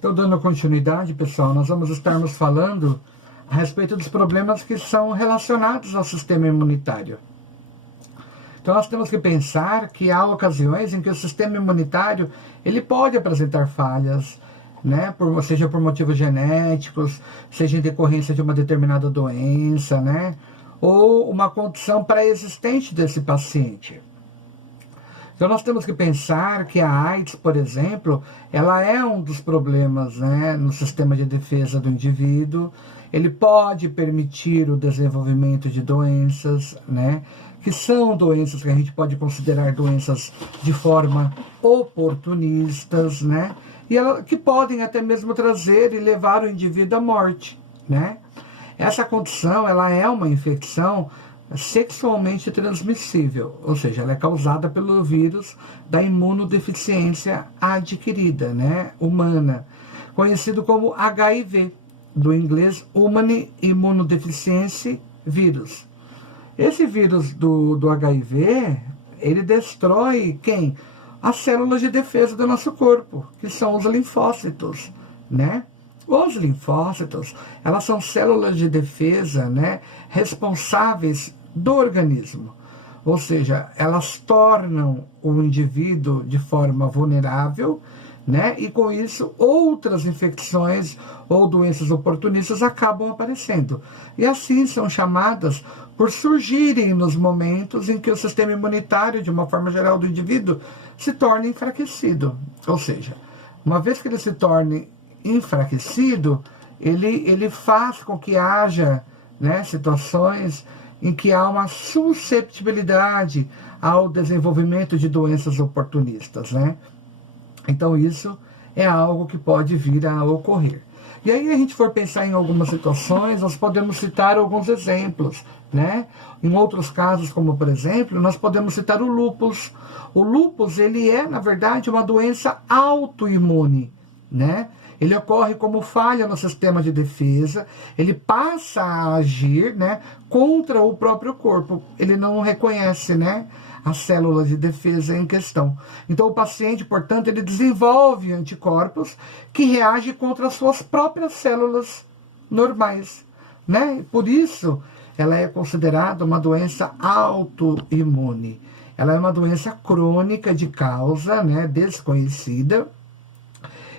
Então, dando continuidade, pessoal, nós vamos estarmos falando a respeito dos problemas que são relacionados ao sistema imunitário. Então, nós temos que pensar que há ocasiões em que o sistema imunitário ele pode apresentar falhas, né, seja por motivos genéticos, seja em decorrência de uma determinada doença, né, ou uma condição pré-existente desse paciente. Então nós temos que pensar que a AIDS, por exemplo, ela é um dos problemas, né, no sistema de defesa do indivíduo. Ele pode permitir o desenvolvimento de doenças, né, que são doenças que a gente pode considerar doenças de forma oportunistas, né, e que podem até mesmo trazer e levar o indivíduo à morte, né. Essa condição, ela é uma infecção sexualmente transmissível, ou seja, ela é causada pelo vírus da imunodeficiência adquirida, né, humana, conhecido como HIV, do inglês Human Immunodeficiency Virus. Esse vírus do HIV, ele destrói quem? As células de defesa do nosso corpo, que são os linfócitos, né? Os linfócitos, elas são células de defesa, né, responsáveis do organismo, ou seja, elas tornam o indivíduo de forma vulnerável, né, e com isso outras infecções ou doenças oportunistas acabam aparecendo, e assim são chamadas por surgirem nos momentos em que o sistema imunitário, de uma forma geral do indivíduo, se torna enfraquecido, ou seja, uma vez que ele se torne enfraquecido, ele faz com que haja, né, situações em que há uma susceptibilidade ao desenvolvimento de doenças oportunistas, né? Então isso é algo que pode vir a ocorrer. E aí a gente for pensar em algumas situações, nós podemos citar alguns exemplos, né? Em outros casos, como por exemplo, nós podemos citar o lúpus. O lúpus, ele é, na verdade, uma doença autoimune, né? Ele ocorre como falha no sistema de defesa, ele passa a agir, né, contra o próprio corpo. Ele não reconhece, né, as células de defesa em questão. Então o paciente, portanto, ele desenvolve anticorpos que reagem contra as suas próprias células normais, né? Por isso, ela é considerada uma doença autoimune. Ela é uma doença crônica de causa, né, desconhecida.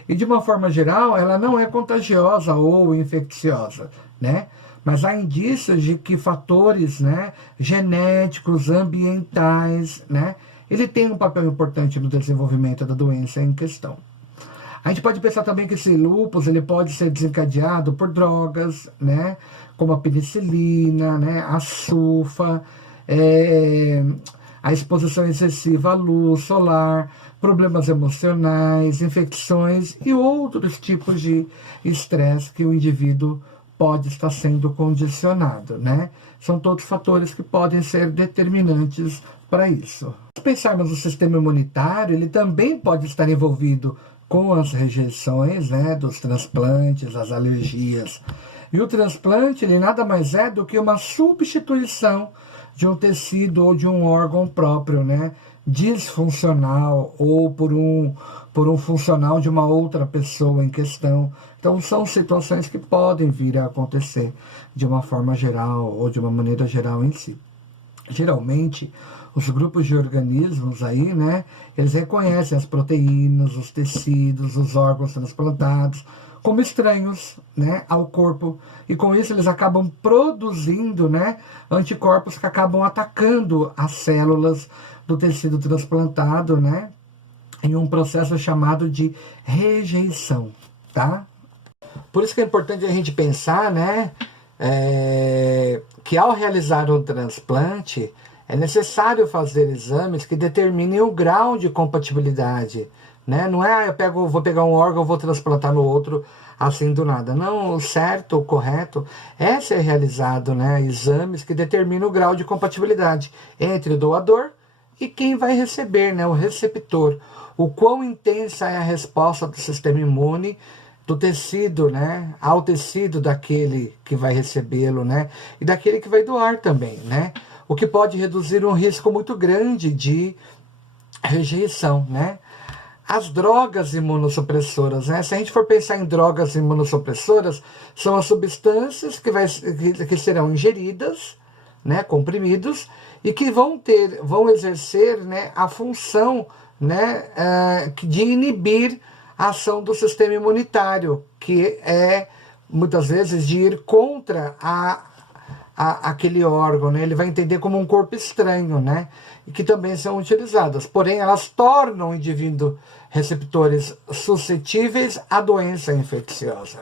E de uma forma geral, ela não é contagiosa ou infecciosa, né? Mas há indícios de que fatores, né, genéticos, ambientais, né, ele tem um papel importante no desenvolvimento da doença em questão. A gente pode pensar também que esse lúpus ele pode ser desencadeado por drogas, né, como a penicilina, né, a sulfa, a exposição excessiva à luz solar, problemas emocionais, infecções e outros tipos de estresse que o indivíduo pode estar sendo condicionado, né? São todos fatores que podem ser determinantes para isso. Se pensarmos no sistema imunitário, ele também pode estar envolvido com as rejeições, né, dos transplantes, as alergias. E o transplante, ele nada mais é do que uma substituição de um tecido ou de um órgão próprio, né, disfuncional ou por um funcional de uma outra pessoa em questão. Então são situações que podem vir a acontecer de uma forma geral ou de uma maneira geral em si. Geralmente, os grupos de organismos aí, né, eles reconhecem as proteínas, os tecidos, os órgãos transplantados como estranhos, né, ao corpo, e com isso eles acabam produzindo, né, anticorpos que acabam atacando as células do tecido transplantado, né, em um processo chamado de rejeição, tá? Por isso que é importante a gente pensar, né, que ao realizar um transplante, é necessário fazer exames que determinem o grau de compatibilidade, né? Não é, vou pegar um órgão, vou transplantar no outro, assim do nada. Não, o certo, o correto é ser realizado, né, exames que determinam o grau de compatibilidade entre o doador e quem vai receber, né, o receptor. O quão intensa é a resposta do sistema imune, do tecido, né, ao tecido daquele que vai recebê-lo, né, e daquele que vai doar também, né, o que pode reduzir um risco muito grande de rejeição, né. as drogas imunossupressoras, né? Se a gente for pensar em drogas imunossupressoras, são as substâncias que serão ingeridas, né, comprimidos, e que vão exercer, né, a função, né, de inibir a ação do sistema imunitário, que é, muitas vezes, de ir contra aquele órgão, né? Ele vai entender como um corpo estranho, né? E que também são utilizadas. Porém, elas tornam o indivíduo receptores suscetíveis à doença infecciosa.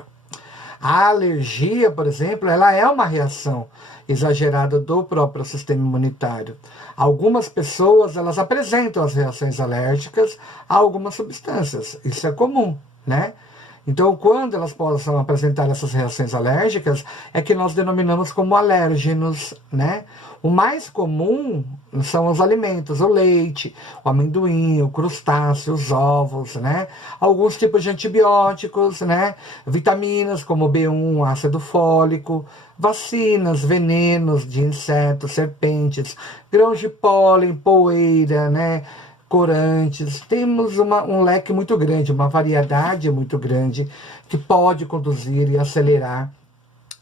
A alergia, por exemplo, ela é uma reação exagerada do próprio sistema imunitário. Algumas pessoas, elas apresentam as reações alérgicas a algumas substâncias. Isso é comum, né? Então, quando elas possam apresentar essas reações alérgicas, é que nós denominamos como alérgenos, né? O mais comum são os alimentos, o leite, o amendoim, o crustáceo, os ovos, né? Alguns tipos de antibióticos, né? Vitaminas como B1, ácido fólico, vacinas, venenos de insetos, serpentes, grãos de pólen, poeira, né? Corantes, temos um leque muito grande, uma variedade muito grande que pode conduzir e acelerar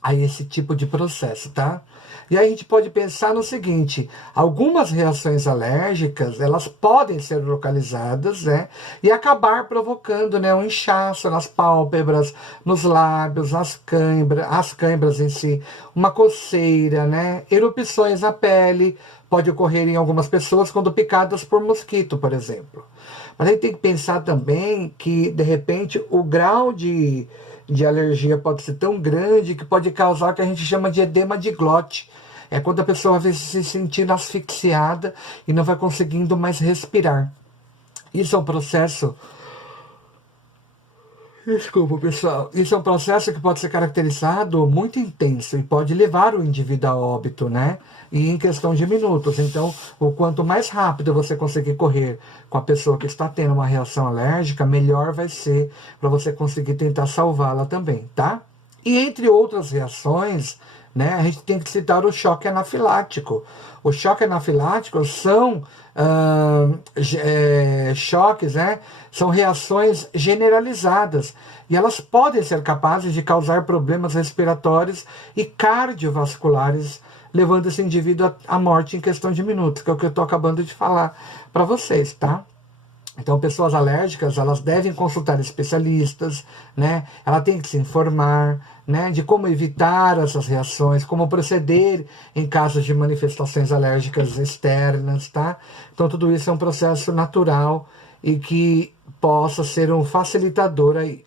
a esse tipo de processo, tá? E aí a gente pode pensar no seguinte, algumas reações alérgicas, elas podem ser localizadas, né? E acabar provocando, né, um inchaço nas pálpebras, nos lábios, as câimbras em si, uma coceira, né? Erupções na pele, pode ocorrer em algumas pessoas quando picadas por mosquito, por exemplo. Mas a gente tem que pensar também que, de repente, o grau de alergia pode ser tão grande que pode causar o que a gente chama de edema de glote. É quando a pessoa vai se sentindo asfixiada e não vai conseguindo mais respirar. Isso é um processo... Desculpa, pessoal. Isso é um processo que pode ser caracterizado muito intenso e pode levar o indivíduo a óbito, né? E em questão de minutos. Então, o quanto mais rápido você conseguir correr com a pessoa que está tendo uma reação alérgica, melhor vai ser para você conseguir tentar salvá-la também, tá? E entre outras reações, né, a gente tem que citar o choque anafilático. O choque anafilático são choques, né, são reações generalizadas e elas podem ser capazes de causar problemas respiratórios e cardiovasculares, levando esse indivíduo à morte em questão de minutos, que é o que eu estou acabando de falar para vocês, tá? Então, pessoas alérgicas, elas devem consultar especialistas, né? Ela tem que se informar, né, de como evitar essas reações, como proceder em casos de manifestações alérgicas externas, tá? Então, tudo isso é um processo natural e que possa ser um facilitador aí,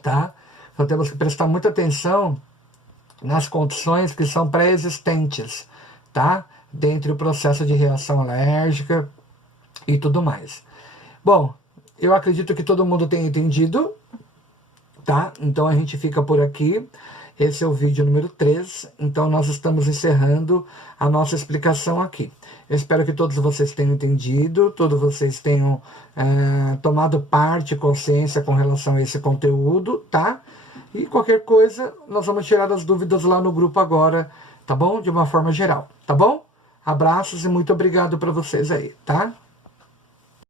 tá? Então, temos que prestar muita atenção nas condições que são pré-existentes, tá? Dentro do processo de reação alérgica e tudo mais. Bom, eu acredito que todo mundo tenha entendido, tá? Então a gente fica por aqui. Esse é o vídeo número 3. Então nós estamos encerrando a nossa explicação aqui. Eu espero que todos vocês tenham entendido, todos vocês tenham tomado parte, consciência com relação a esse conteúdo, tá? E qualquer coisa, nós vamos tirar as dúvidas lá no grupo agora, tá bom? De uma forma geral, tá bom? Abraços e muito obrigado para vocês aí, tá?